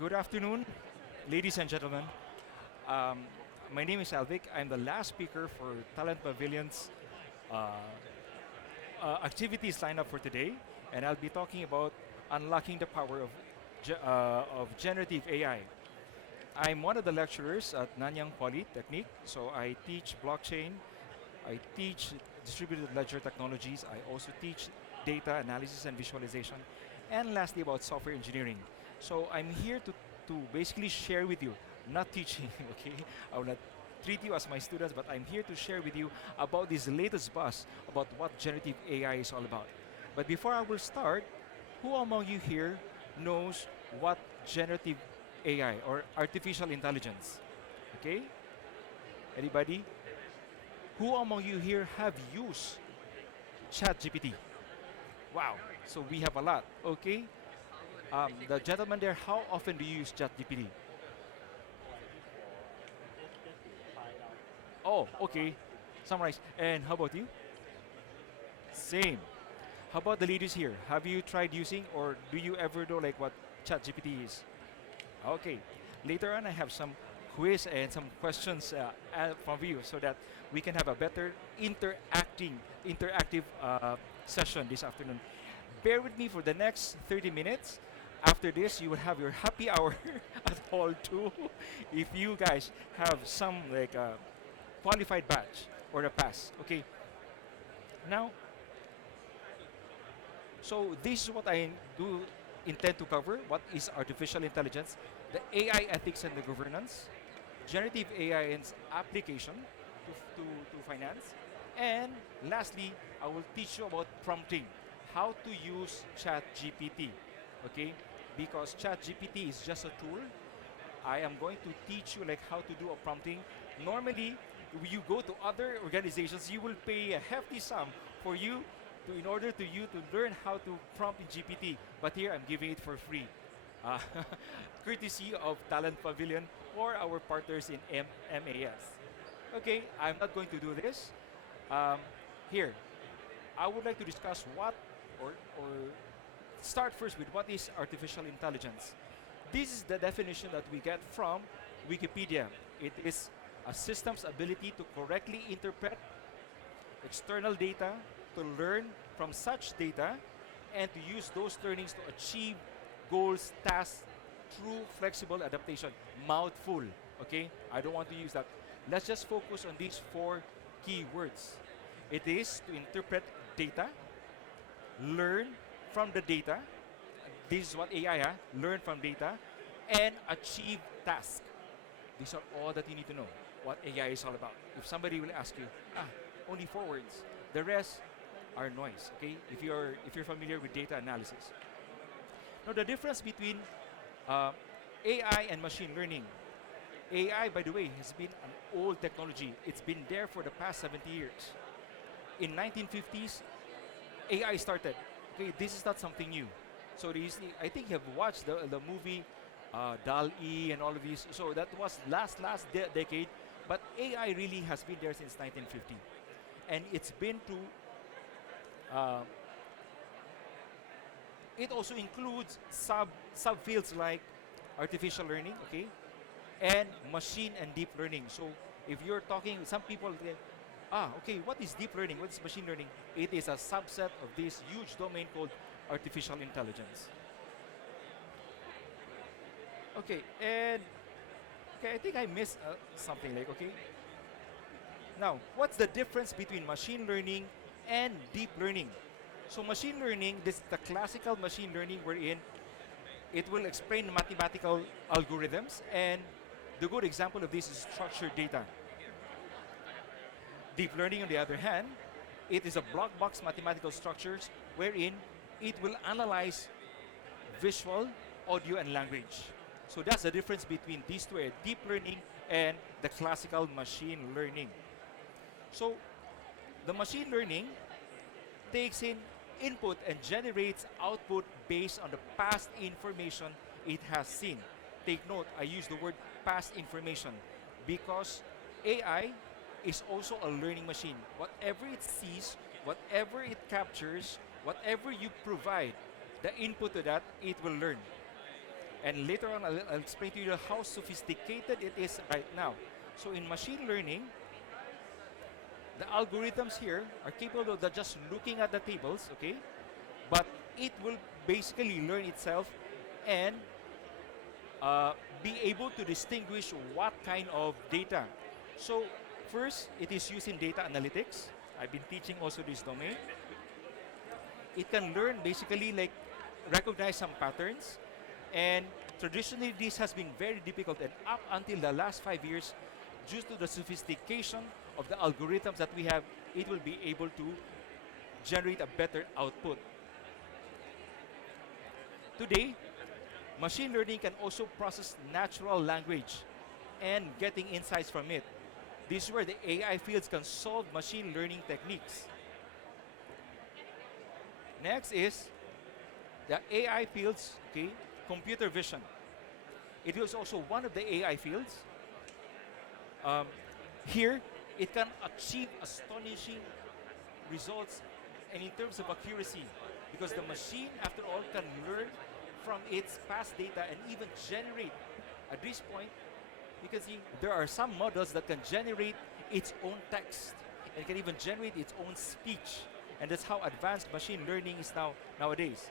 Good afternoon, ladies and gentlemen. Um, my name is Alvic. I'm the last speaker for Talent Pavilion's uh, activities lined up for today, and I'll be talking about unlocking the power of generative AI. I'm one of the lecturers at Nanyang Polytechnic, so I teach blockchain, I teach distributed ledger technologies, I also teach data analysis and visualization, and lastly about software engineering. So I'm here to basically share with you, not teaching, okay? I will not treat you as my students, but I'm here to share with you about this latest buzz about what generative AI is all about. But before I will start, who among you here knows what generative AI or artificial intelligence? Okay? Anybody? Who among you here have used ChatGPT? Wow. So we have a lot. Okay. The gentleman there, how often do you use ChatGPT? Oh, okay. Summarize. And how about you? Same. How about the ladies here? Have you tried using or do you ever know like what ChatGPT is? Okay. Later on, I have some quiz and some questions from you so that we can have a better interactive session this afternoon. Bear with me for the next 30 minutes. After this, you will have your happy hour at Hall 2 if you guys have some like qualified badge or a pass. Okay. Now, so this is what I do intend to cover. What is artificial intelligence? The AI ethics and the governance, generative AI and its application to finance, and lastly, I will teach you about prompting, how to use ChatGPT. Okay, because ChatGPT is just a tool. I am going to teach you like how to do a prompting. Normally, you go to other organizations, you will pay a hefty sum for you in order to you to learn how to prompt in GPT. But here I'm giving it for free, uh, courtesy of Talent Pavilion or our partners in MAS. Okay, I'm not going to do this. Um, Here, I would like to discuss or start first with what is artificial intelligence. This is the definition that we get from Wikipedia. It is a system's ability to correctly interpret external data, to learn from such data, and to use those learnings to achieve goals, tasks through flexible adaptation. Mouthful, okay? I don't want to use that. Let's just focus on these four key words. It is to interpret data, learn from the data. This is what AI, learn from data, and achieve tasks. These are all that you need to know what AI is all about. If somebody will ask you, only four words. The rest are noise. Okay, if you're familiar with data analysis. Now the difference between AI and machine learning. AI, by the way, has been an old technology. It's been there for the past 70 years. In 1950s, AI started. Okay, this is not something new. So I think you have watched the movie DAL-E and all of these. So that was decade, but AI really has been there since 1950, and it's been to. It also includes subfields like artificial learning, okay, and machine and deep learning. So if you're talking, some people say, okay, what is deep learning? What is machine learning? It is a subset of this huge domain called artificial intelligence. Okay, and okay, I think I missed something like, okay. Now, what's the difference between machine learning and deep learning? So machine learning, this is the classical machine learning wherein it will explain mathematical algorithms, and the good example of this is structured data. Deep learning, on the other hand, it is a black box mathematical structures wherein it will analyze visual, audio, and language. So that's the difference between these two, deep learning and the classical machine learning. So the machine learning takes in input and generates output based on the past information it has seen. Take note, I use the word past information because AI is also a learning machine. Whatever it sees, whatever it captures, whatever you provide, the input to that, it will learn. And later on, I'll explain to you how sophisticated it is right now. So in machine learning, the algorithms here are capable of just looking at the tables, okay? But it will basically learn itself and uh, be able to distinguish what kind of data. So first, it is used in data analytics. I've been teaching also this domain. It can learn basically like recognize some patterns, and traditionally this has been very difficult, and up until the last 5 years, due to the sophistication of the algorithms that we have, it will be able to generate a better output. Today, machine learning can also process natural language and getting insights from it. This is where the AI fields can solve machine learning techniques. Next is the AI fields, okay, computer vision. It is also one of the AI fields. Um, Here, it can achieve astonishing results and in terms of accuracy, because the machine, after all, can learn from its past data and even generate. At this point, you can see there are some models that can generate its own text and can even generate its own speech. And that's how advanced machine learning is nowadays.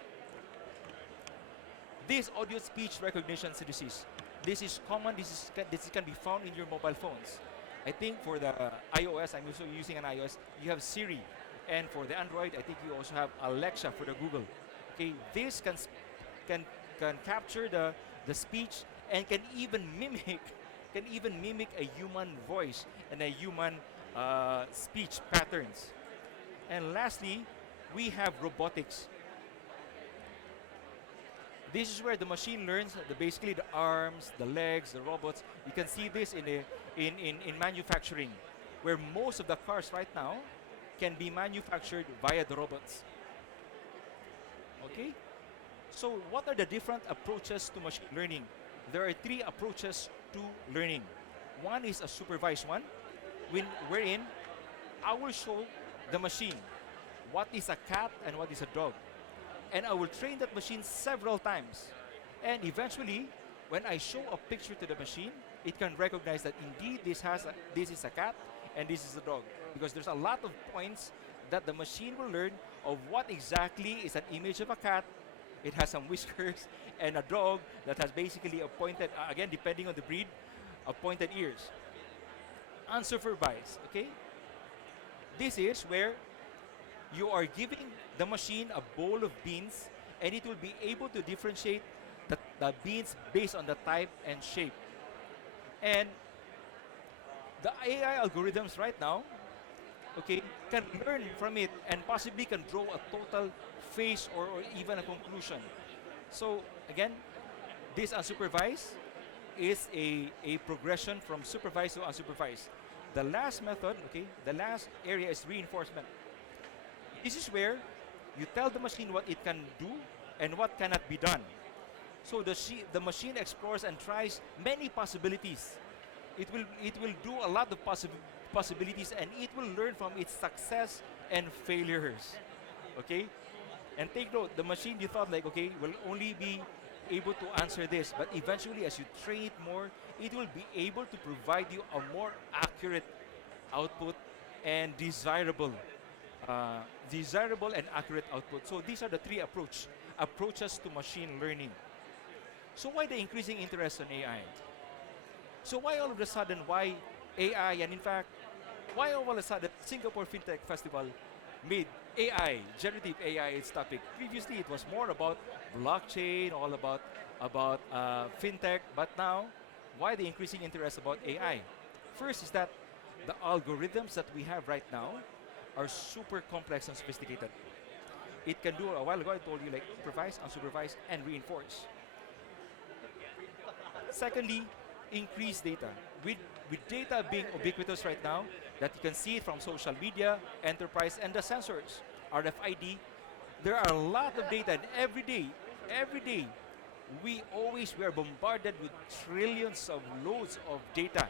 This audio speech recognition synthesis, this is common, this can be found in your mobile phones. I think for the iOS, I'm also using an iOS, you have Siri. And for the Android, I think you also have Alexa for the Google. Okay, this can capture the speech and can even mimic a human voice and a human speech patterns. And lastly, we have robotics. This is where the machine learns basically the arms, the legs, the robots. You can see this in manufacturing, where most of the cars right now can be manufactured via the robots. Okay? So what are the different approaches to machine learning? There are three approaches to learning. One is a supervised one, wherein I will show the machine what is a cat and what is a dog. And I will train that machine several times. And eventually, when I show a picture to the machine, it can recognize that indeed this is a cat and this is a dog. Because there's a lot of points that the machine will learn of what exactly is an image of a cat. It has some whiskers, and a dog that has basically a pointed, again, depending on the breed, a pointed ears. Unsupervised, okay? This is where you are giving the machine a bowl of beans, and it will be able to differentiate the beans based on the type and shape. And the AI algorithms right now, okay, can learn from it and possibly can draw a total face or even a conclusion. So again, this unsupervised is a progression from supervised to unsupervised. The last method, okay, the last area is reinforcement. This is where you tell the machine what it can do and what cannot be done. So the machine explores and tries many possibilities. It will do a lot of possibilities, and it will learn from its success and failures. Okay? And take note, the machine you thought like, okay, will only be able to answer this, but eventually as you train it more, it will be able to provide you a more accurate output and desirable and accurate output. So these are the three approaches to machine learning. So why the increasing interest in AI? So why all of a sudden, why AI? And in fact, why all of a sudden Singapore FinTech Festival made AI, generative AI, its topic? Previously, it was more about blockchain, all about fintech. But now, why the increasing interest about AI? First is that the algorithms that we have right now are super complex and sophisticated. It can do, a while ago I told you, like supervise, unsupervised, and reinforce. Secondly, increase data. With data being ubiquitous right now, that you can see it from social media, enterprise, and the sensors, RFID, there are a lot of data, and every day, we are bombarded with trillions of loads of data.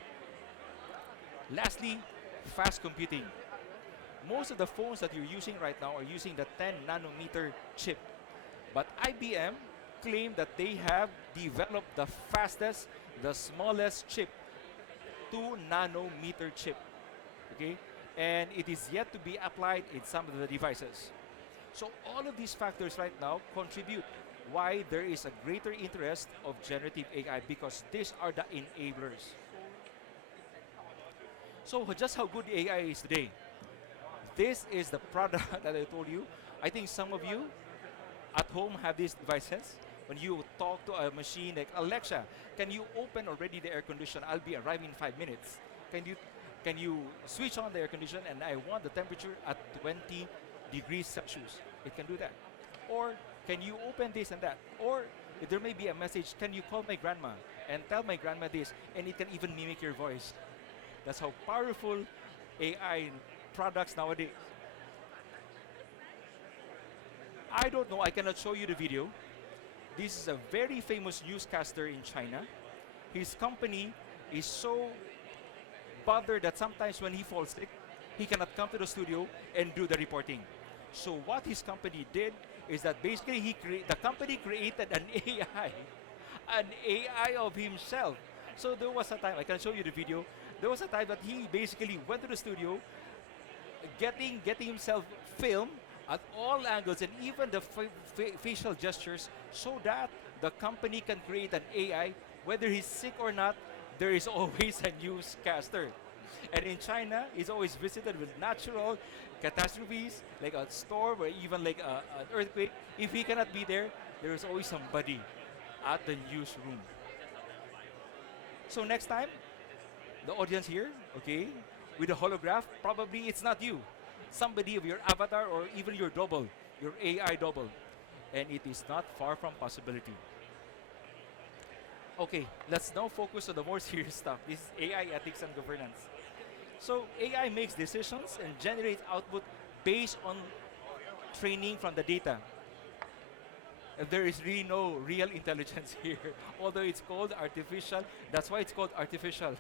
Lastly, fast computing. Most of the phones that you're using right now are using the 10 nanometer chip. But IBM claimed that they have develop the fastest, the smallest chip, 2 nanometer chip. Okay, and it is yet to be applied in some of the devices. So all of these factors right now contribute why there is a greater interest of generative AI, because these are the enablers. So just how good AI is today. This is the product that I told you. I think some of you at home have these devices. When you talk to a machine like Alexa, can you open already the air conditioner? I'll be arriving in 5 minutes. Can you switch on the air conditioner and I want the temperature at 20 degrees Celsius? It can do that. Or can you open this and that? Or if there may be a message, can you call my grandma and tell my grandma this? And it can even mimic your voice. That's how powerful AI products nowadays. I don't know, I cannot show you the video. This is a very famous newscaster in China. His company is so bothered that sometimes when he falls sick, he cannot come to the studio and do the reporting. So what his company did is that basically the company created an AI, an AI of himself. So there was a time, I can show you the video, there was a time that he basically went to the studio, getting himself filmed at all angles and even the facial gestures, so that the company can create an AI. Whether he's sick or not, there is always a newscaster. And in China, he's always visited with natural catastrophes like a storm or even like an earthquake. If he cannot be there, there is always somebody at the newsroom. So next time, the audience here, okay, with a holograph, probably it's not you. Somebody of your avatar or even your double, your AI double. And it is not far from possibility. Okay, let's now focus on the more serious stuff. This is AI ethics and governance. So AI makes decisions and generates output based on training from the data. And there is really no real intelligence here. Although it's called artificial, that's why it's called artificial.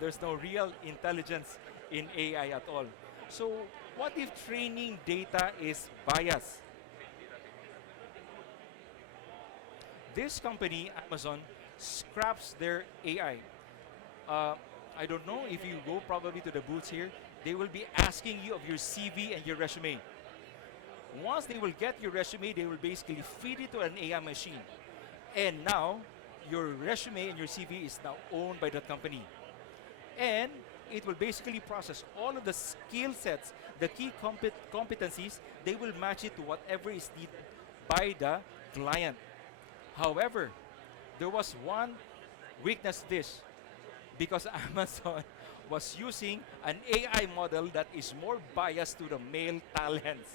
There's no real intelligence in AI at all. So what if training data is biased? This company, Amazon, scraps their AI. I don't know if you go probably to the booths here, they will be asking you of your CV and your resume. Once they will get your resume, they will basically feed it to an AI machine. And now, your resume and your CV is now owned by that company. And it will basically process all of the skill sets, the key competencies, they will match it to whatever is needed by the client. However, there was one weakness to this, because Amazon was using an AI model that is more biased to the male talents.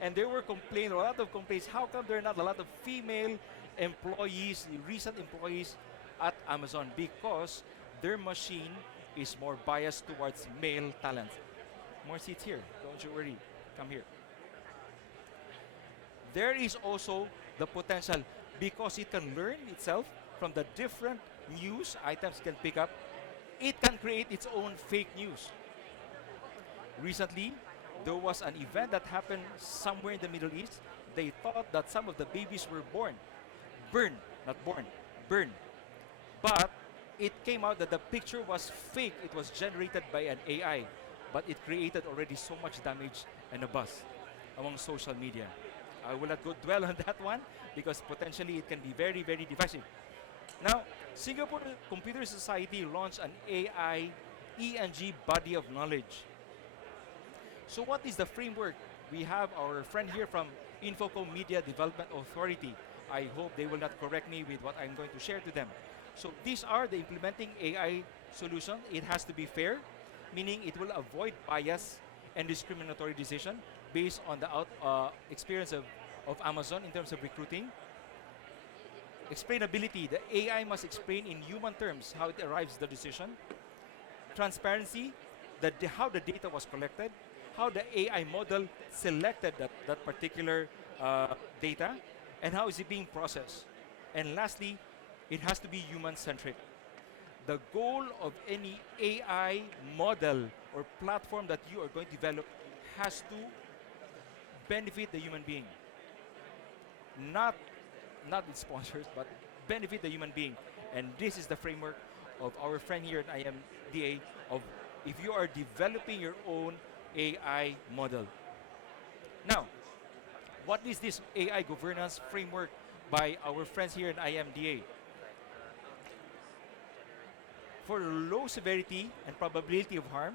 And there were a lot of complaints, how come there are not a lot of female employees, recent employees at Amazon? Because their machine is more biased towards male talents. More seats here, don't you worry, come here. There is also the potential, because it can learn itself from the different news items it can pick up, it can create its own fake news. Recently, there was an event that happened somewhere in the Middle East. They thought that some of the babies were burned, not born, burned. But it came out that the picture was fake. It was generated by an AI, but it created already so much damage and a buzz among social media. I will not go dwell on that one because potentially it can be very, very divisive. Now, Singapore Computer Society launched an AI ENG body of knowledge. So what is the framework? We have our friend here from Infocom Media Development Authority. I hope they will not correct me with what I'm going to share to them. So these are the implementing AI solution. It has to be fair, meaning it will avoid bias and discriminatory decision based on the experience of Amazon in terms of recruiting. Explainability, the AI must explain in human terms how it arrives at the decision. Transparency, how the data was collected, how the AI model selected that particular data, and how is it being processed. And lastly, it has to be human-centric. The goal of any AI model or platform that you are going to develop has to benefit the human being. Not with sponsors, but benefit the human being. And this is the framework of our friend here at IMDA of if you are developing your own AI model. Now, what is this AI governance framework by our friends here in IMDA? For low severity and probability of harm,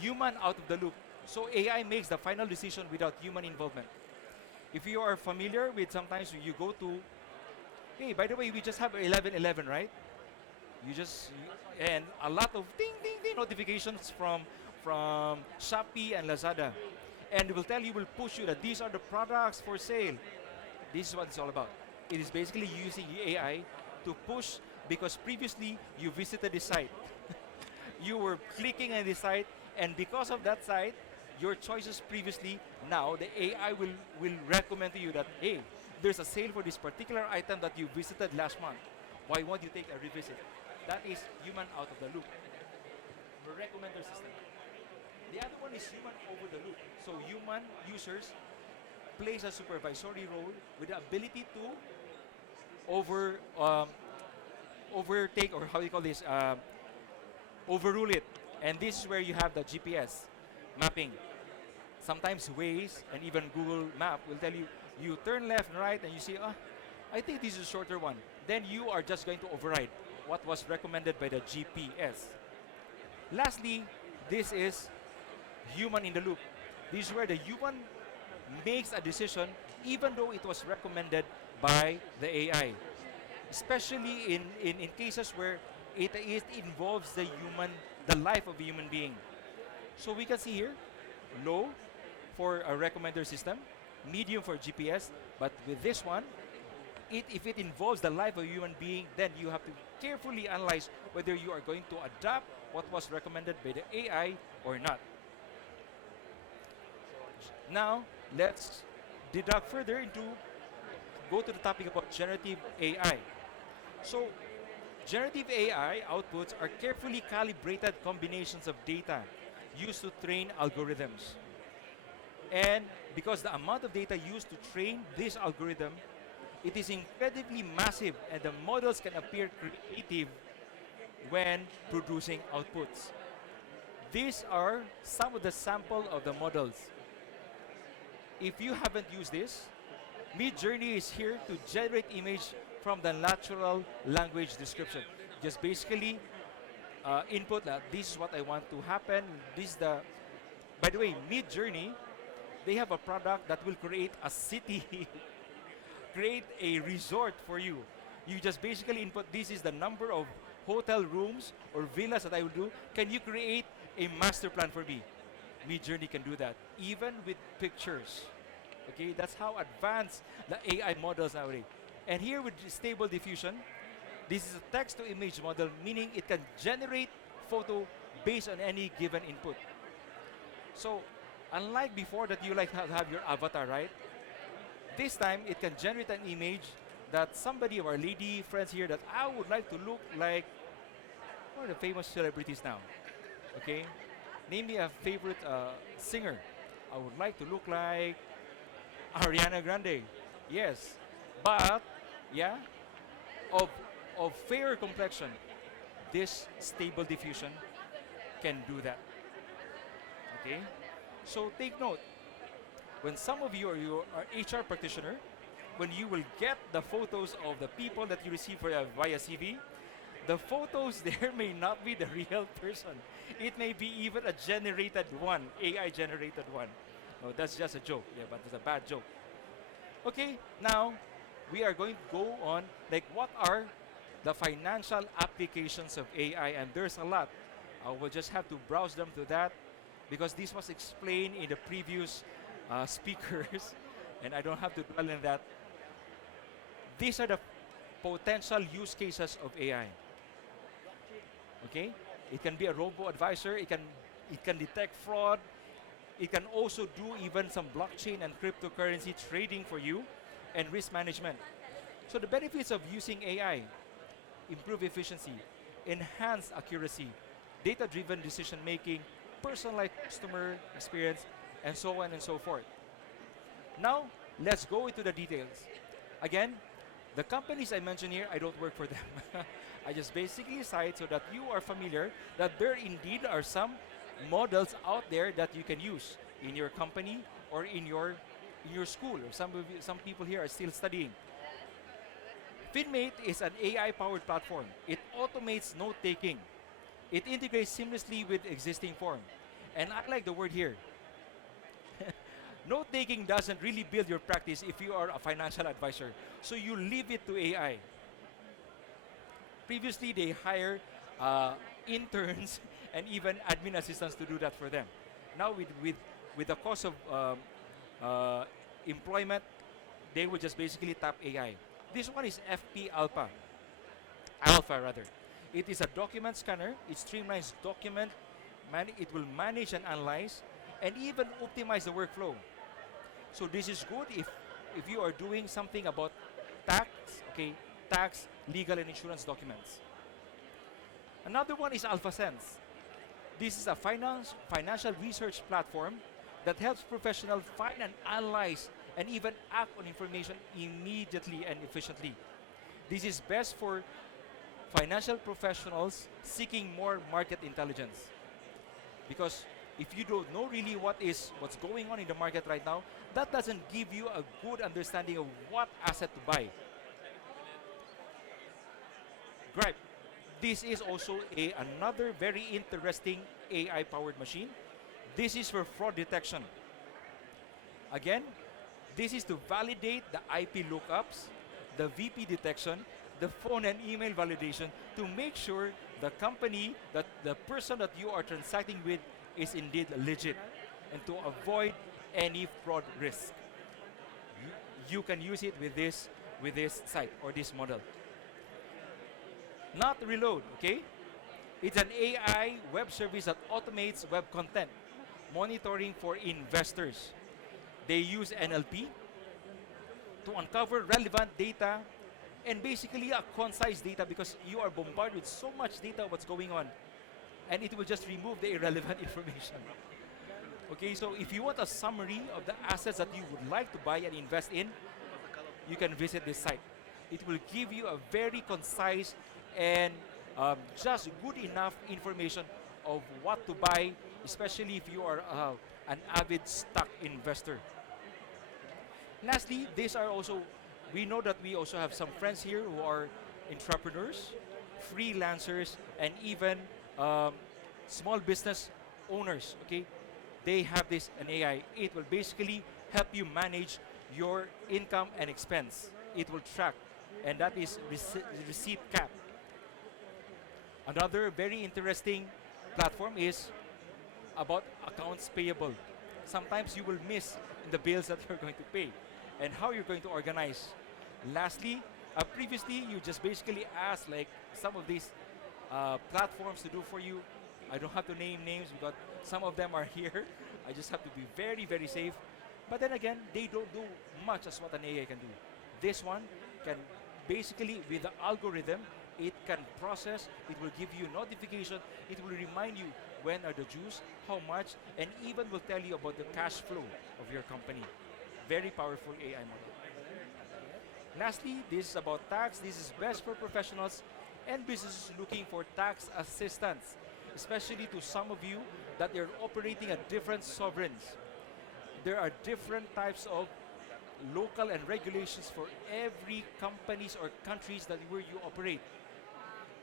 human out of the loop. So AI makes the final decision without human involvement. If you are familiar with sometimes you go to, hey, by the way, we just have 11:11, right? You just and a lot of ding ding ding notifications from Shopee and Lazada, and it will tell you, will push you that these are the products for sale. This is what it's all about. It is basically using AI to push because previously you visited the site, you were clicking on the site, and because of that site, your choices previously, now the AI will recommend to you that, hey, there's a sale for this particular item that you visited last month. Why won't you take a revisit? That is human out of the loop. The recommender system. The other one is human over the loop. So human users plays a supervisory role with the ability to overtake, or how do you call this, overrule it. And this is where you have the GPS mapping. Sometimes Waze and even Google Map will tell you, you turn left and right and you see, I think this is a shorter one. Then you are just going to override what was recommended by the GPS. Lastly, this is human in the loop. This is where the human makes a decision even though it was recommended by the AI. Especially in cases where it involves the life of a human being. So we can see here, low for a recommender system, medium for GPS, but with this one, if it involves the life of a human being, then you have to carefully analyze whether you are going to adapt what was recommended by the AI or not. Now, let's deduct further go to the topic about generative AI. So, generative AI outputs are carefully calibrated combinations of data used to train algorithms. And because the amount of data used to train this algorithm, it is incredibly massive, and the models can appear creative when producing outputs. These are some of the sample of the models. If you haven't used this, Midjourney is here to generate image from the natural language description. Just basically input that this is what I want to happen. By the way, Midjourney, they have a product that will create a city, create a resort for you. You just basically input, this is the number of hotel rooms or villas that I will do. Can you create a master plan for me? Midjourney can do that, even with pictures. Okay, that's how advanced the AI models are already. And here with stable diffusion, this is a text-to-image model, meaning it can generate photo based on any given input. So, unlike before that you like have your avatar, right? This time, it can generate an image that somebody of our lady friends here that I would like to look like one of the famous celebrities now. Okay? Name me a favorite singer. I would like to look like Ariana Grande. Yes. But, yeah, of fair complexion, this stable diffusion can do that. Okay? So take note. When some of you are HR practitioner, when you will get the photos of the people that you receive via CV, the photos there may not be the real person. It may be even a generated one, AI generated one. Oh, that's just a joke. Yeah, but it's a bad joke. Okay, now we are going to go on, like what are the financial applications of AI, and there's a lot. I will just have to browse them to that because this was explained in the previous speakers and I don't have to dwell in that. These are the potential use cases of AI. Okay, it can be a robo-advisor, it can detect fraud, it can also do even some blockchain and cryptocurrency trading for you and risk management. So the benefits of using AI: improve efficiency, enhance accuracy, data-driven decision making, personalized customer experience, and so on and so forth. Now, let's go into the details. Again, The companies I mentioned here, I don't work for them. I just basically cite so that you are familiar that there indeed are some models out there that you can use in your company or in your school. Or some people here are still studying. FinMate is an AI-powered platform. It automates note-taking. It integrates seamlessly with existing form. And I like the word here. Note-taking doesn't really build your practice if you are a financial advisor. So you leave it to AI. Previously, they hire interns and even admin assistants to do that for them. Now, with the cost of employment, they will just basically tap AI. This one is FP Alpha rather. It is a document scanner. It streamlines document. It will manage and analyze, and even optimize the workflow. So this is good if you are doing something about tax, okay, tax, legal, and insurance documents. Another one is AlphaSense. This is a financial research platform that helps professionals find and analyze and even act on information immediately and efficiently. This is best for financial professionals seeking more market intelligence. Because if you don't know really what's going on in the market right now, that doesn't give you a good understanding of what asset to buy. Gripe. This is also another very interesting AI-powered machine. This is for fraud detection. Again, this is to validate the IP lookups, the VP detection, the phone and email validation to make sure the company, that the person that you are transacting with is indeed legit, and to avoid any fraud risk. You can use it with this site or this model. Not reload, okay? It's an AI web service that automates web content monitoring for investors. They use NLP to uncover relevant data and basically a concise data, because you are bombarded with so much data what's going on, and it will just remove the irrelevant information. Okay, so if you want a summary of the assets that you would like to buy and invest in, you can visit this site. It will give you a very concise and just good enough information of what to buy, especially if you are an avid stock investor. Lastly, we know that we also have some friends here who are entrepreneurs, freelancers, and even small business owners. Okay, they have this an AI. It will basically help you manage your income and expense. It will track, and that is receipt cap. Another very interesting platform is about accounts payable. Sometimes you will miss the bills that you're going to pay and how you're going to organize. Lastly, previously you just basically asked like some of these platforms to do for you. I don't have to name names because some of them are here. I just have to be very, very safe. But then again, they don't do much as what an AI can do. This one can basically, with the algorithm, it can process, it will give you notification, it will remind you when are the dues, how much, and even will tell you about the cash flow of your company. Very powerful AI model. Lastly, this is about tax. This is best for professionals and businesses looking for tax assistance, especially to some of you that are operating at different sovereigns. There are different types of local and regulations for every companies or countries that where you operate.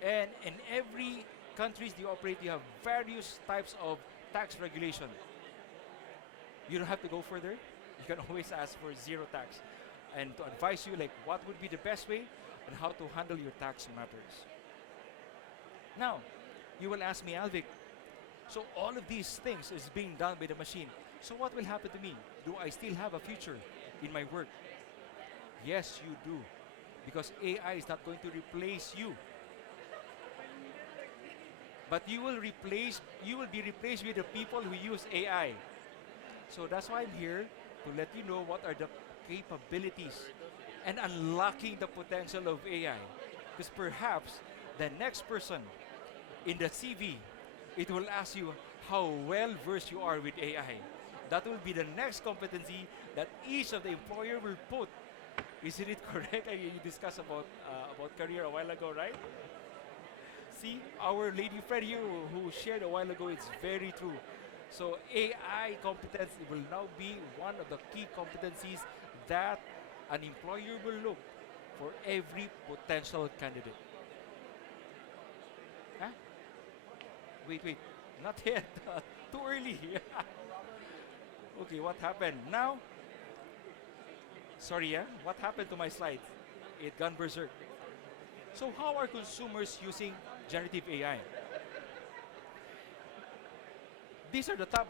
And in every countries you operate, you have various types of tax regulation. You don't have to go further. You can always ask for zero tax and to advise you like what would be the best way and how to handle your tax matters. Now, you will ask me, Alvic, so all of these things is being done by the machine. So what will happen to me? Do I still have a future in my work? Yes, you do. Because AI is not going to replace you. But you will be replaced with the people who use AI. So that's why I'm here to let you know what are the capabilities and unlocking the potential of AI. Because perhaps the next person in the CV, it will ask you how well versed you are with AI. That will be the next competency that each of the employer will put Isn't it correct? You discussed about career a while ago, right? See, our lady friend here who shared a while ago, it's very true. So AI competence will now be one of the key competencies that an employer will look for every potential candidate. Huh? Wait, not yet. Too early. Okay, what happened? Now, sorry, yeah, what happened to my slides? It gone berserk. So how are consumers using generative AI? These are the top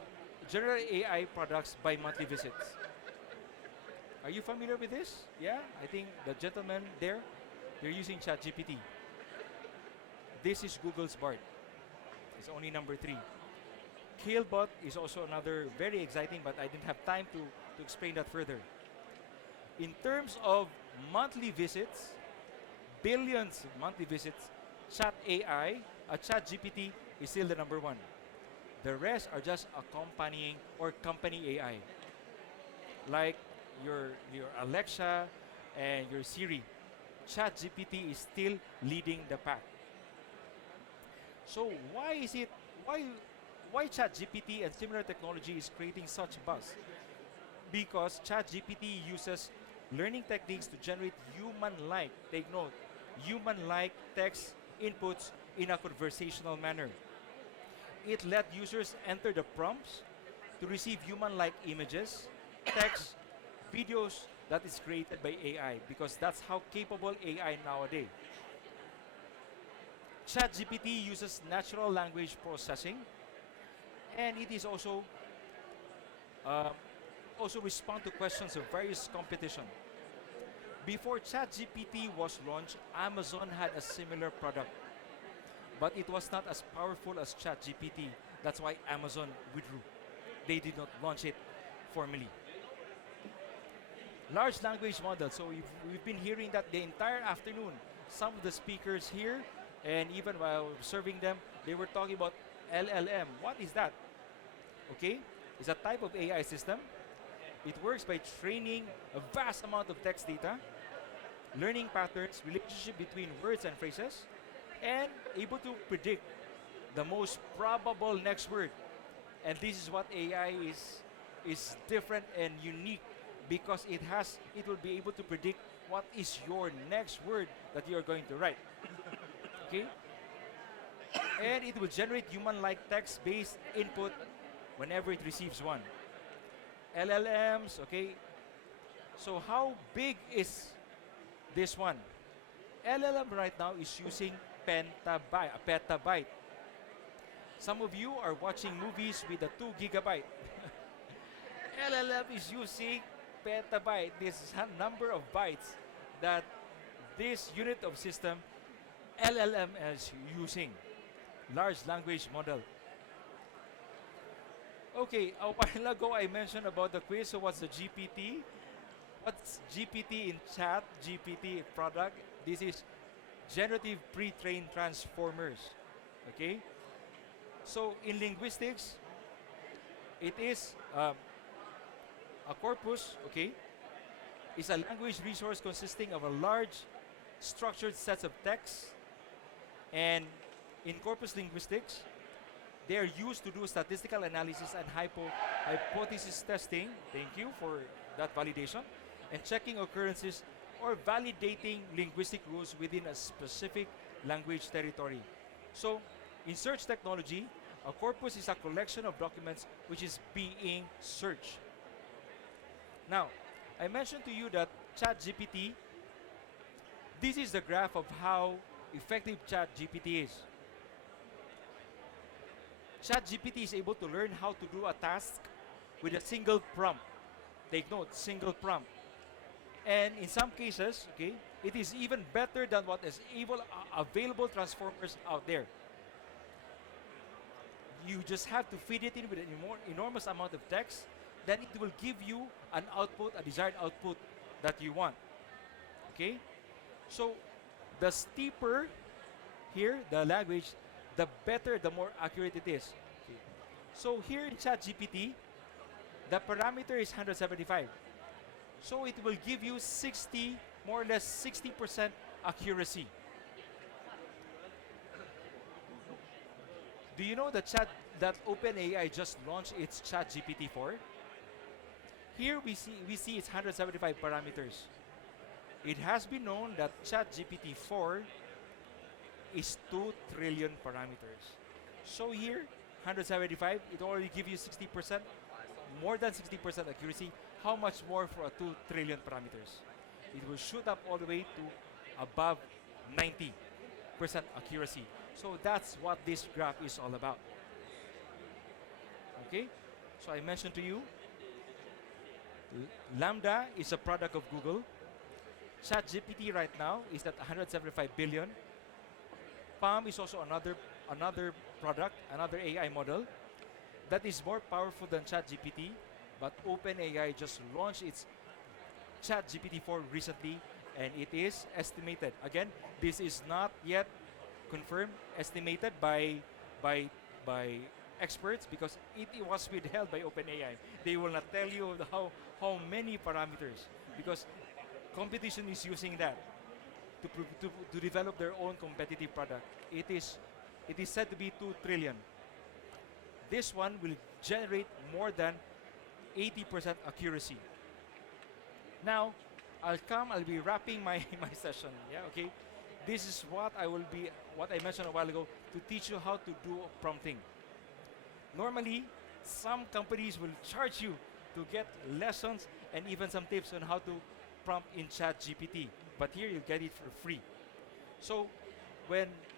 generative AI products by monthly visits. Are you familiar with this? Yeah, I think the gentleman there, they're using ChatGPT. This is Google's Bard. It's only number 3. Killbot is also another very exciting, but I didn't have time to explain that further. In terms of monthly visits, billions of monthly visits, ChatGPT is still the number 1. The rest are just accompanying or company AI, like your Alexa and your Siri. ChatGPT is still leading the pack. So why ChatGPT and similar technology is creating such buzz? Because ChatGPT uses learning techniques to generate human-like, take note, human-like text inputs in a conversational manner. It let users enter the prompts to receive human-like images, text, videos that is created by AI, because that's how capable AI nowadays. ChatGPT uses natural language processing, and it is uh, also respond to questions of various competition. Before ChatGPT was launched, Amazon had a similar product, but it was not as powerful as ChatGPT. That's why Amazon withdrew. They did not launch it formally. Large language model. So we've been hearing that the entire afternoon. Some of the speakers here, and even while serving them, they were talking about LLM. What is that? Okay, it's a type of AI system. It works by training a vast amount of text data, learning patterns, relationship between words and phrases, and able to predict the most probable next word. And this is what AI is different and unique, because it will be able to predict what is your next word that you are going to write. Okay? And it will generate human-like text-based input whenever it receives one. LLMs, okay? So how big is this one? LLM right now is using a petabyte. Some of you are watching movies with a 2 gigabyte. LLM is using petabyte. This is a number of bytes that this unit of system LLM is using. Large language model. Okay, a while ago I mentioned about the quiz. So what's the GPT? What's GPT in Chat GPT product? This is generative pre-trained transformers. Okay? So in linguistics, it is a corpus, okay? It's a language resource consisting of a large structured sets of text. And in corpus linguistics, they are used to do statistical analysis and hypothesis testing. Thank you for that validation. And checking occurrences or validating linguistic rules within a specific language territory. So, in search technology, a corpus is a collection of documents which is being searched. Now, I mentioned to you that ChatGPT, this is the graph of how effective ChatGPT is. ChatGPT is able to learn how to do a task with a single prompt. Take note, single prompt. And in some cases, okay, it is even better than what is available transformers out there. You just have to feed it in with an enormous amount of text, then it will give you an output, a desired output that you want. Okay? So the steeper here, the language, the better, the more accurate it is. Okay. So here in ChatGPT, the parameter is 175. So it will give you 60, more or less 60% accuracy. Do you know that OpenAI just launched its ChatGPT 4? Here we see it's 175 parameters. It has been known that ChatGPT 4 is 2 trillion parameters. So here, 175, it already gives you 60%, more than 60% accuracy. How much more for a 2 trillion parameters? It will shoot up all the way to above 90% accuracy. So that's what this graph is all about. Okay? So I mentioned to you, Lambda is a product of Google. ChatGPT right now is at 175 billion. Palm is also another product, another AI model that is more powerful than ChatGPT, but OpenAI just launched its ChatGPT 4 recently, and it is estimated. Again, this is not yet confirmed, estimated by experts because it was withheld by OpenAI. They will not tell you how many parameters because competition is using that to develop their own competitive product. It is said to be 2 trillion. This one will generate more than 80% accuracy. Now, I'll be wrapping my session. Yeah, okay. This is what I mentioned a while ago to teach you how to do prompting. Normally, some companies will charge you to get lessons and even some tips on how to prompt in ChatGPT. But here you get it for free. So,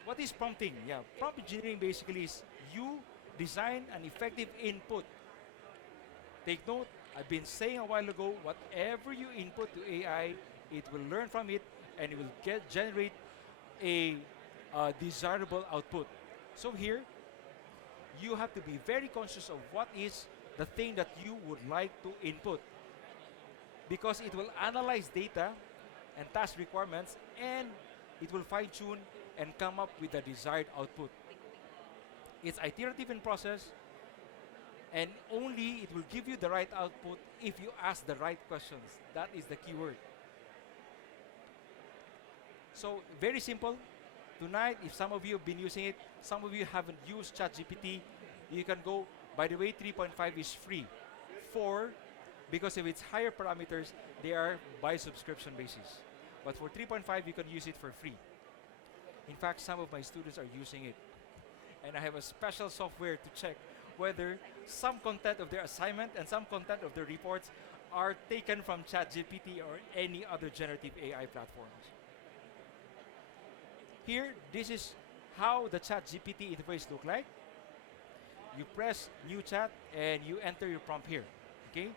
what is prompting? Yeah, prompt engineering basically is you design an effective input. Take note, I've been saying a while ago, whatever you input to AI, it will learn from it and it will generate a desirable output. So here, you have to be very conscious of what is the thing that you would like to input, because it will analyze data and task requirements and it will fine tune and come up with the desired output. It's iterative in process, and only it will give you the right output if you ask the right questions. That is the key word. So very simple. Tonight, if some of you have been using it, some of you haven't used ChatGPT, you can go. By the way, 3.5 is free. 4, because of its higher parameters, they are by subscription basis. But for 3.5, you can use it for free. In fact, some of my students are using it. And I have a special software to check whether some content of their assignment and some content of their reports are taken from ChatGPT or any other generative AI platforms. Here, this is how the ChatGPT interface look like. You press new chat and you enter your prompt here. Okay?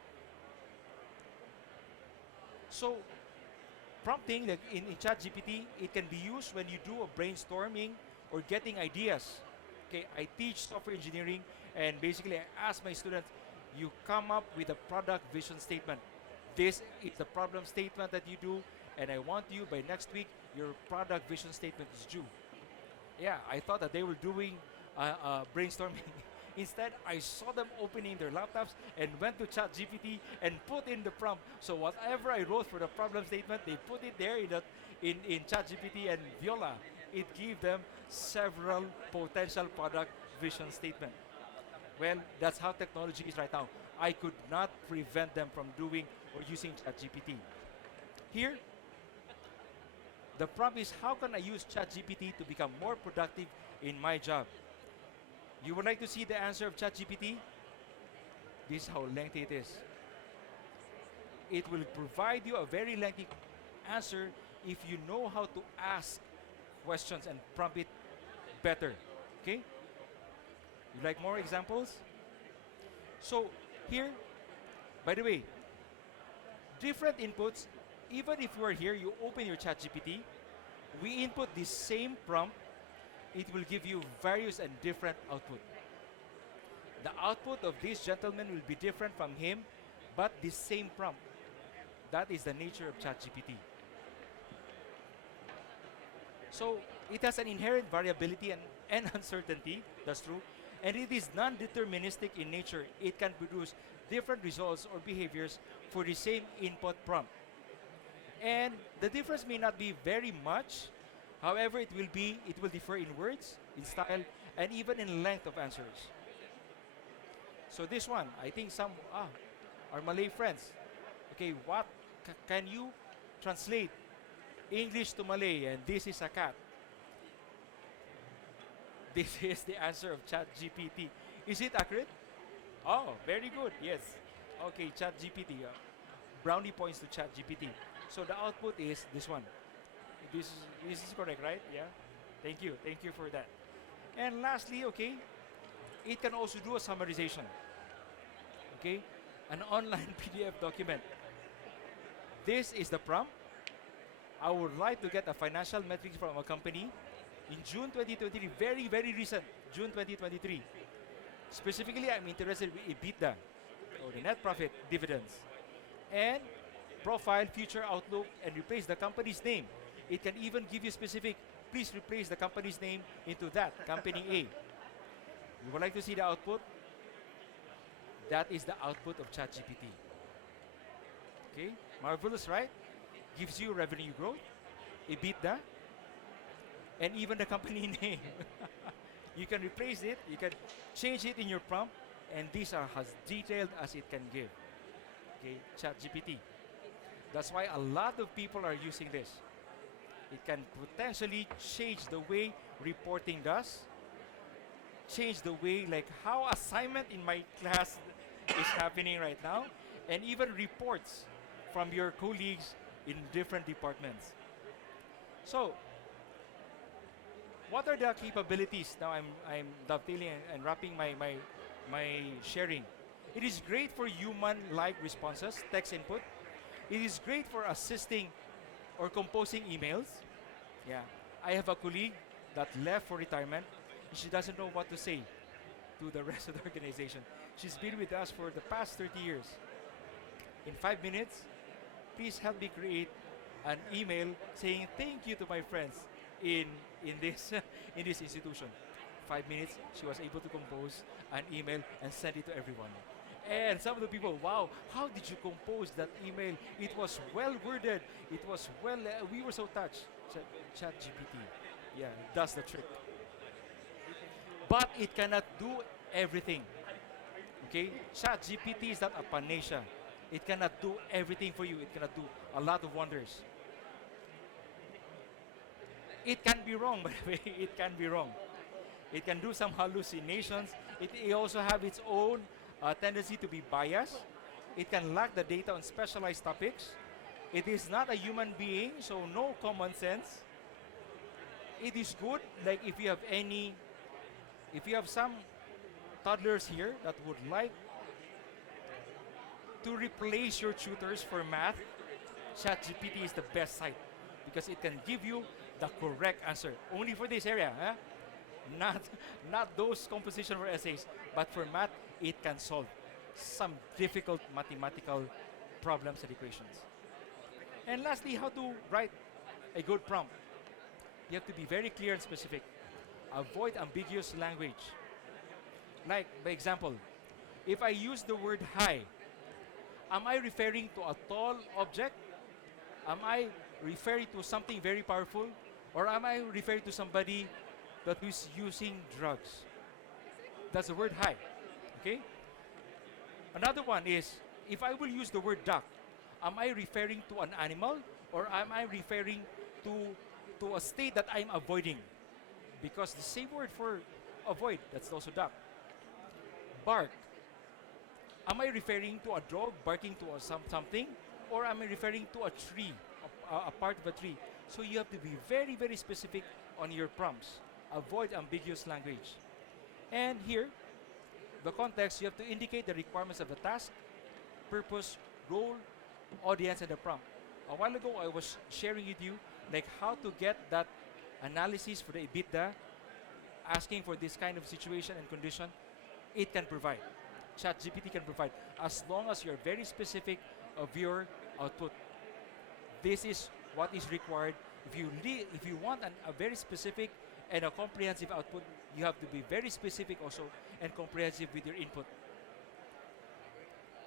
So, prompting like in ChatGPT, it can be used when you do a brainstorming or getting ideas. Okay, I teach software engineering, and basically I ask my students, you come up with a product vision statement. This is the problem statement that you do, and I want you by next week, your product vision statement is due. Yeah, I thought that they were doing brainstorming. Instead, I saw them opening their laptops and went to ChatGPT and put in the prompt. So whatever I wrote for the problem statement, they put it there in ChatGPT, and Viola, it gave them several potential product vision statement. Well, that's how technology is right now. I could not prevent them from doing or using ChatGPT. Here, the prompt is, how can I use ChatGPT to become more productive in my job? You would like to see the answer of ChatGPT? This is how lengthy it is. It will provide you a very lengthy answer if you know how to ask questions and prompt it better. Okay? You like more examples? So here, by the way, different inputs. Even if you are here, you open your ChatGPT, we input the same prompt, it will give you various and different output. The output of this gentleman will be different from him, but the same prompt. That is the nature of ChatGPT. So it has an inherent variability and uncertainty, that's true, and it is non-deterministic in nature. It can produce different results or behaviors for the same input prompt. And the difference may not be very much. However, it will differ in words, in style, and even in length of answers. So this one, I think our Malay friends. Okay, what can you translate English to Malay? And this is a cat. This is the answer of ChatGPT. Is it accurate? Oh, very good. Yes. Okay, ChatGPT. Brownie points to ChatGPT. So the output is this one. This is correct, right? Yeah. Thank you. Thank you for that. And lastly, okay, it can also do a summarization. Okay, an online PDF document. This is the prompt. I would like to get a financial metrics from a company in June 2023, very, very recent, June 2023. Specifically, I'm interested in EBITDA, or the net profit, dividends, and profile, future outlook, and replace the company's name. It can even give you specific, please replace the company's name into that, company A. You would like to see the output? That is the output of ChatGPT. Okay, marvelous, right? Gives you revenue growth, EBITDA, and even the company name. You can replace it, you can change it in your prompt, and these are as detailed as it can give. Okay, ChatGPT. That's why a lot of people are using this. It can potentially change the way reporting does, change the way like how assignment in my class is happening right now, and even reports from your colleagues in different departments. So, what are the capabilities? Now I'm dovetailing and wrapping my sharing. It is great for human-like responses, text input. It is great for assisting or composing emails. Yeah, I have a colleague that left for retirement. She doesn't know what to say to the rest of the organization. She's been with us for the past 30 years. In 5 minutes, please help me create an email saying thank you to my friends in this in this institution. 5 minutes, she was able to compose an email and send it to everyone. And some of the people, wow, how did you compose that email? It was well worded. It was well. We were so touched. Chat GPT, yeah, does the trick. But it cannot do everything. Okay, Chat GPT is not a panacea. It cannot do everything for you. It cannot do a lot of wonders. It can be wrong, by the way. It can be wrong. It can do some hallucinations. It also have its own tendency to be biased. It can lack the data on specialized topics. It is not a human being, so no common sense. It is good, like if you have some toddlers here that would like to replace your tutors for math, ChatGPT is the best site because it can give you the correct answer. Only for this area, huh? Not, not those composition or essays, but for math, it can solve some difficult mathematical problems and equations. And lastly, how to write a good prompt. You have to be very clear and specific. Avoid ambiguous language. Like, by example, if I use the word high, am I referring to a tall object? Am I referring to something very powerful? Or am I referring to somebody that is using drugs? That's the word high. Okay? Another one is, if I will use the word duck, am I referring to an animal? Or am I referring to a state that I'm avoiding? Because the same word for avoid, that's also duck. Bark. Am I referring to a dog barking to something? Or am I referring to a tree, a part of a tree? So you have to be very, very specific on your prompts. Avoid ambiguous language. And here, the context, you have to indicate the requirements of the task, purpose, role, audience, and the prompt. A while ago, I was sharing with you like how to get that analysis for the EBITDA, asking for this kind of situation and condition. It can provide. ChatGPT can provide as long as you're very specific of your output. This is what is required. If you want a very specific and a comprehensive output, you have to be very specific also and comprehensive with your input.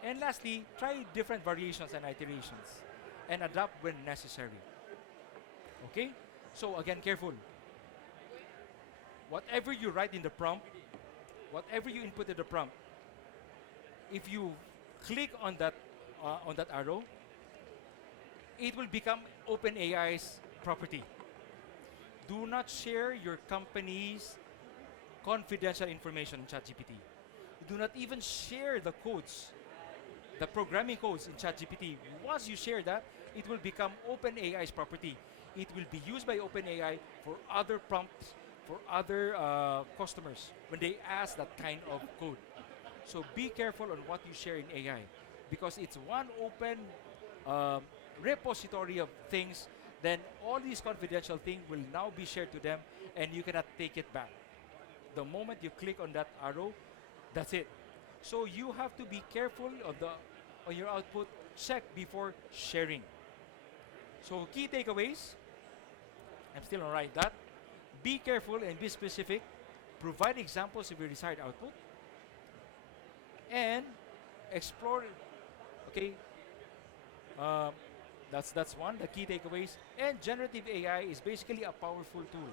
And lastly, try different variations and iterations and adapt when necessary. Okay? So again, careful. Whatever you write in the prompt, whatever you input in the prompt, if you click on that arrow, it will become OpenAI's property. Do not share your company's confidential information in ChatGPT. Do not even share the codes, the programming codes in ChatGPT. Once you share that, it will become OpenAI's property. It will be used by OpenAI for other prompts, for other customers when they ask that kind of code. So be careful on what you share in AI because it's one open um, repository of things. Then all these confidential things will now be shared to them and you cannot take it back. The moment you click on that arrow, that's it. So you have to be careful on your output. Check before sharing. So key takeaways. I'm still gonna write that. Be careful and be specific. Provide examples of your desired output. And explore. Okay. Um, that's one. The key takeaways. And generative AI is basically a powerful tool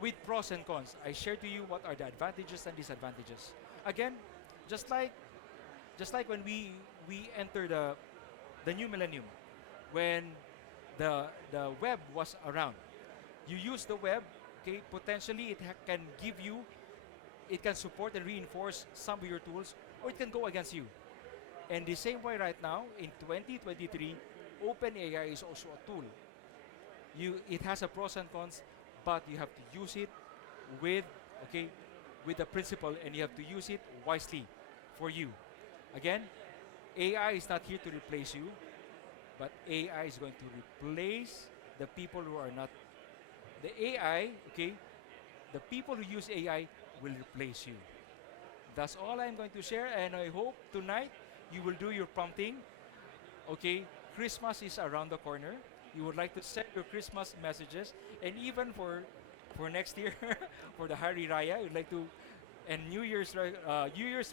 with pros and cons. I share to you what are the advantages and disadvantages. Again, just like when we enter the new millennium, when the web was around, you use the web. Okay, potentially can give you, it can support and reinforce some of your tools, or it can go against you. And the same way right now in 2023, OpenAI is also a tool. It has a pros and cons, but you have to use it with okay with the principle, and you have to use it wisely for you. Again, AI is not here to replace you, but AI is going to replace the people who are not. The AI, okay, the people who use AI will replace you. That's all I'm going to share, and I hope tonight you will do your prompting. Okay, Christmas is around the corner. You would like to send your Christmas messages, and even for next year, for the Hari Raya, you'd like to, and New Year's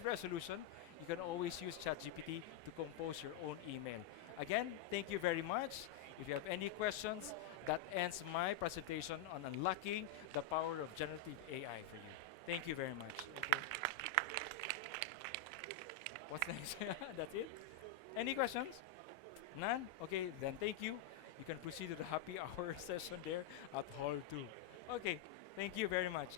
resolution, you can always use ChatGPT to compose your own email. Again, thank you very much. If you have any questions, that ends my presentation on unlocking the power of generative AI for you. Thank you very much. Okay. What's next? That's it? Any questions? None? Okay, then thank you. You can proceed to the happy hour session there at Hall 2. Okay, thank you very much.